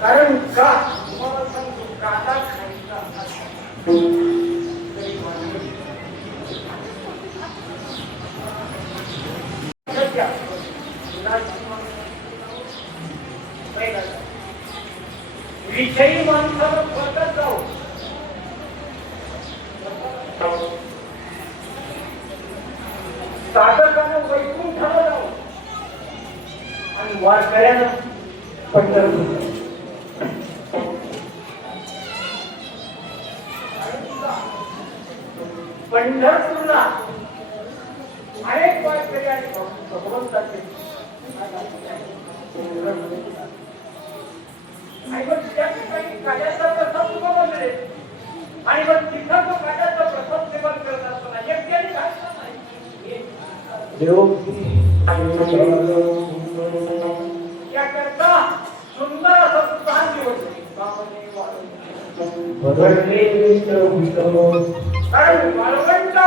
कारण का तुम्हाला सांगतो कांदा खायचा विषयी माणसाला फरकच जाऊ साधकानं वैकुंठाला जाऊ आणि वारकऱ्यानं पंढरपूर. पंढरपूरला अनेक वारकरी आणि भगवंताचे आणि मग त्या ठिकाणी काल्याचा प्रसाद बनवले आणि मग तिथं तो काल्याचा प्रसाद सेवन करत असताना एकट्याने खायचा नाही. याकरता सुंदर असं स्थान निवडले कारण वाळवंटा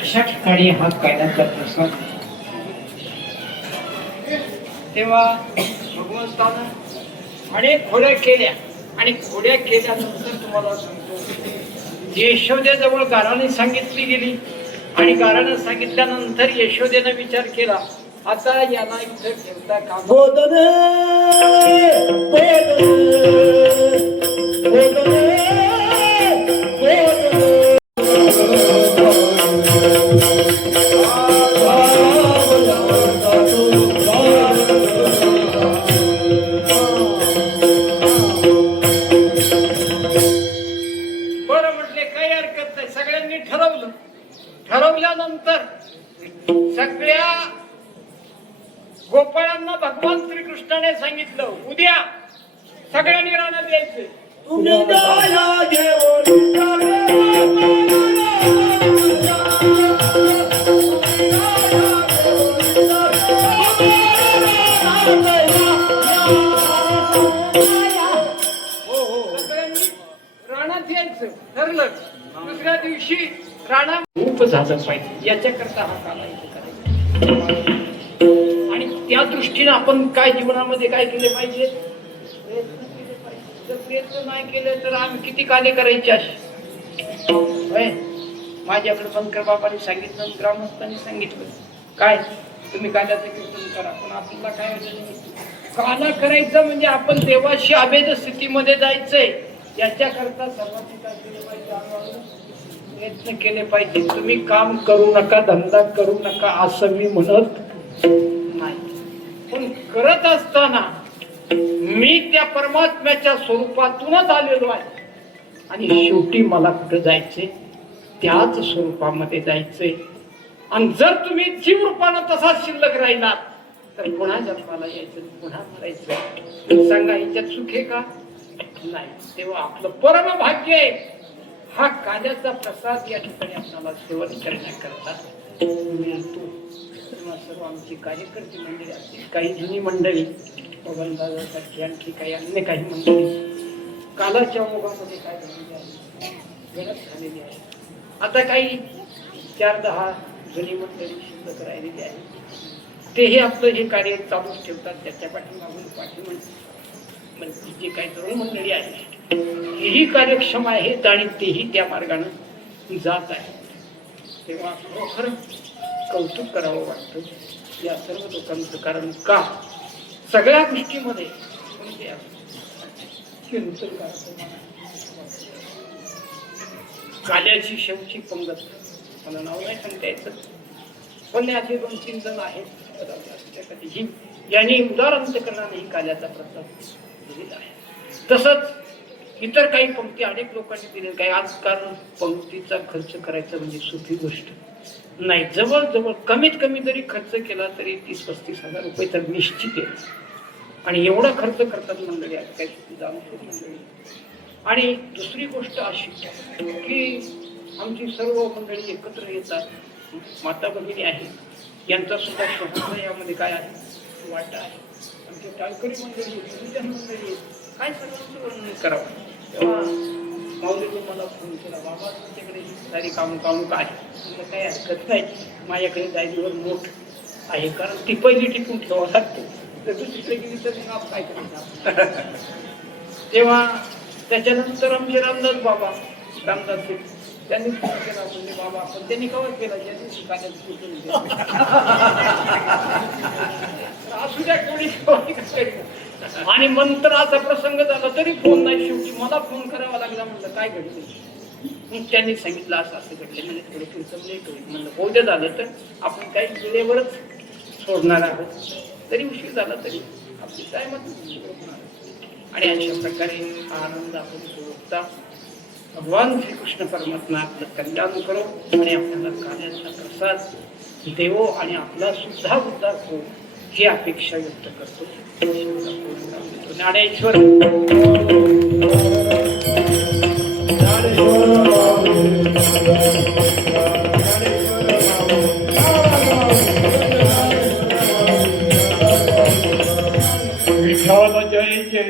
अशा ठिकाणी हा कायद्याचा प्रसाद. तेव्हा भगवंतानं अनेक खोड्या केल्या आणि खोड्या केल्यानंतर तुम्हाला सांगतो यशोदेजवळ गाराने सांगितली गेली आणि गाराने सांगितल्यानंतर यशोदेनं विचार केला आता याला इथं ठेवता का ठरवल्यानंतर सगळ्या गोपाळांना भगवान श्रीकृष्णाने सांगितलं उद्या सगळ्यांनी रानात यायचे. रानात यायचं ठरलं. दुसऱ्या दिवशी राणा खूप झालं पाहिजे याच्याकरता हा काला करायचा. आणि त्या दृष्टीने आपण काय जीवनामध्ये काय केले पाहिजे प्रयत्न केले पाहिजे. जर प्रयत्न नाही केले तर आम्ही किती काले करायचे असे. माझ्याकडे शंकर बाबांनी सांगितलं ग्रामस्थांनी सांगितलं काय तुम्ही काल्याचं कीर्तन करा पण आपल्याला काय काला करायचं म्हणजे आपण देवाशी अभेद स्थितीमध्ये जायचंय. याच्याकरता सर्वांनी काय केले पाहिजे प्रयत्न केले पाहिजे. तुम्ही काम करू नका धंदा करू नका असं मी म्हणत नाही पण करत असताना मी त्या परमात्म्याच्या स्वरूपातूनच आलेलो आहे आणि शेवटी मला कुठं जायचे त्याच स्वरूपामध्ये जायचंय. आणि जर तुम्ही जीव रूपानं तसाच शिल्लक राहिला तर पुन्हा जन्माला यायचं पुन्हा मरायचं. सांगा याच्यात सुख आहे का नाही. तेव्हा आपलं परम भाग्य आहे हा काल्याचा प्रसाद या ठिकाणी आपल्याला सेवन करण्याकरता मिळतो. तेव्हा सर्व आमची कार्यकर्ते मंडळी असतील काही जुनी मंडळी बबनदादासारखी आणखी काही अन्य काही मंडळी कालाच्या ओघामध्ये काय झालेली आहे गडप झालेली आहे. आता काही 4-10 जुनी मंडळी शिल्लक राहिलेली आहे. तेही आपलं हे कार्य चालूच ठेवतात. त्याच्या पाठीमागून म्हणजे जे काही तरुण मंडळी आहे हेही कार्यक्षम आहेत आणि तेही त्या मार्गाने जात आहे. तेव्हा खरोखर कौतुक करावं वाटतं या सर्व लोकांचं. कारण का सगळ्या गोष्टीमध्ये म्हणजे काल्याची शेवची पंगत, मला नाव नाही सांगता यायचं, पण असे 2-3 जण आहेत यांनी उदाहरणाने ही काल्याचा प्रस्ताव दिलेला आहे. तसंच इतर काही पंक्ती अनेक लोकांनी दिले. काही आजकाल पंक्तीचा खर्च करायचा म्हणजे सोपी गोष्ट नाही. जवळजवळ कमीत कमी जरी खर्च केला तरी 30-35 हजार रुपये तर निश्चित आहे. आणि एवढा खर्च करतात मंडळी आहेत काही जाणून मंडळी. आणि दुसरी गोष्ट अशी की आमची सर्व मंडळी एकत्र येतात. माता भगिनी आहे यांचा सुद्धा शहराचा यामध्ये काय आहे वाटा आहे. आमचे टाळकरी मंडळी मंडळी काय सर्वांचं वर्णन करावं. तेव्हा माऊलीने मला फोन केला, बाबा तुमच्याकडे ही सारी कामुक आहे, तुमचं काही हरकत नाही, माझ्याकडे जायचं नोट आहे. कारण ती पहिली टिपून ठेवावं लागते, तर दुसरीकडे गेली तर नाव काय करायचं. तेव्हा त्याच्यानंतर आमचे रामदास बाबा त्यांनी फोन केला, म्हणजे बाबा आपण त्यांनी कवर केला ज्यांनी असू द्या कोणी. आणि मंत्राचा प्रसंग झाला तरी फोन नाही. शेवटी मला फोन करावा लागला. म्हणलं काय घडलं. मग त्यांनी सांगितलं असं असं घडलं. म्हणजे थोडं तुमचं लेट होईल. म्हणलं बहुते झालं तर आपण काही वेळेवरच सोडणार आहोत. तरी उशीर झाला तरी आपली काय मत. आणि अशा प्रकारे आनंद आपण सोडता भगवान श्रीकृष्ण परमात्मा आपलं कल्याण करो आणि आपल्याला कार्याचा प्रसाद देवो आणि आपला सुद्धा उद्धार हो ही अपेक्षा व्यक्त करतो. ज्ञानेश्वर विठ्ठल जय जय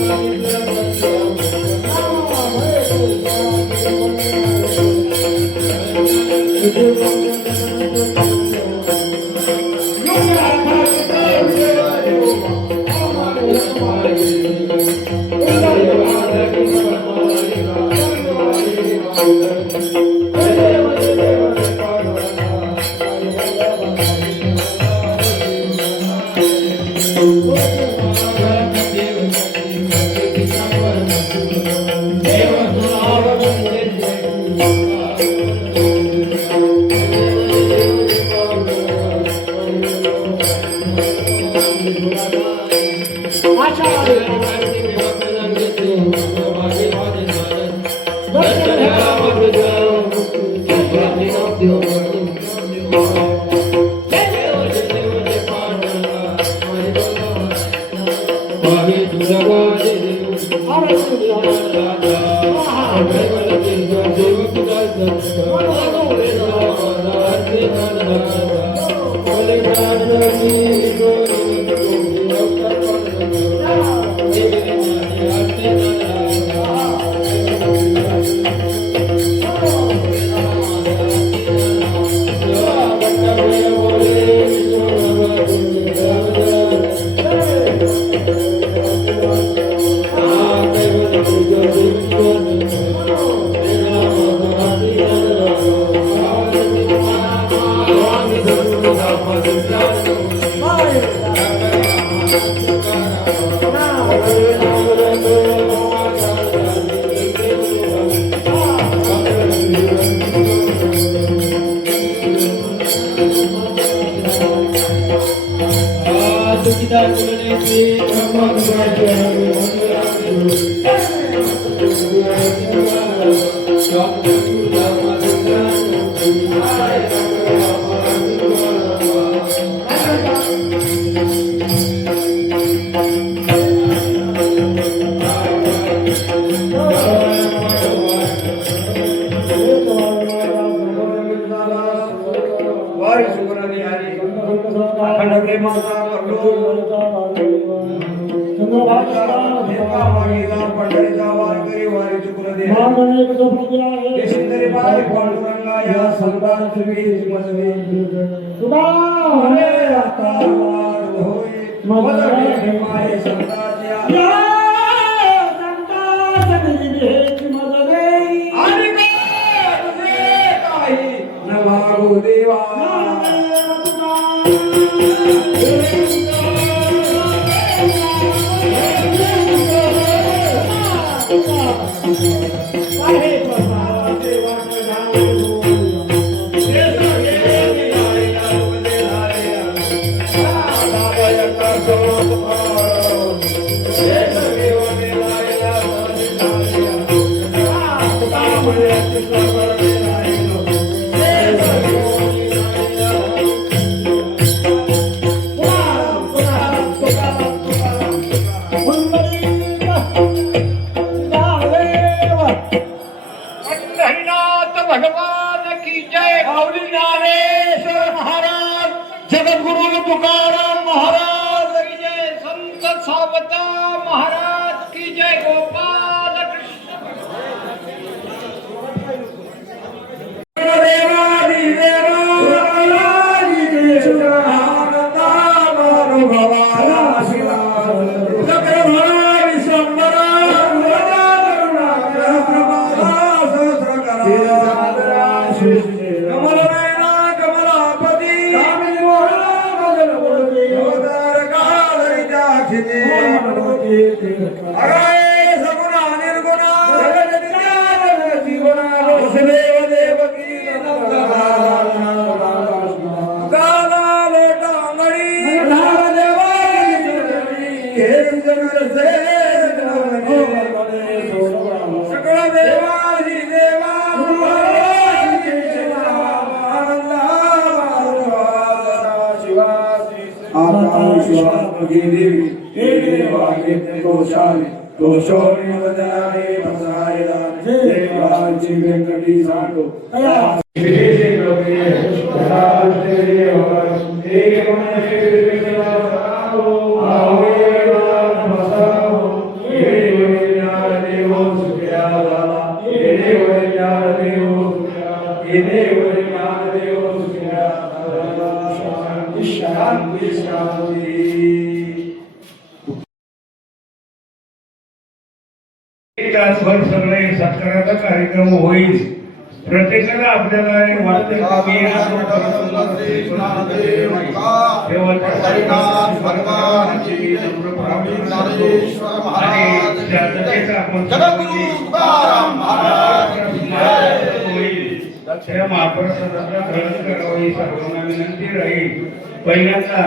Thank you. एक तासभर सगळे सत्काराचा कार्यक्रम होईल. प्रत्येकाला आपल्याला हे वाटतं की मी असं करतो, देवाची नम्र प्रार्थना करतो. आणि त्यातच आपण त्या महाप्रसादाला ग्रहण करावं ही सर्वांना विनंती राहील. पहिल्यांदा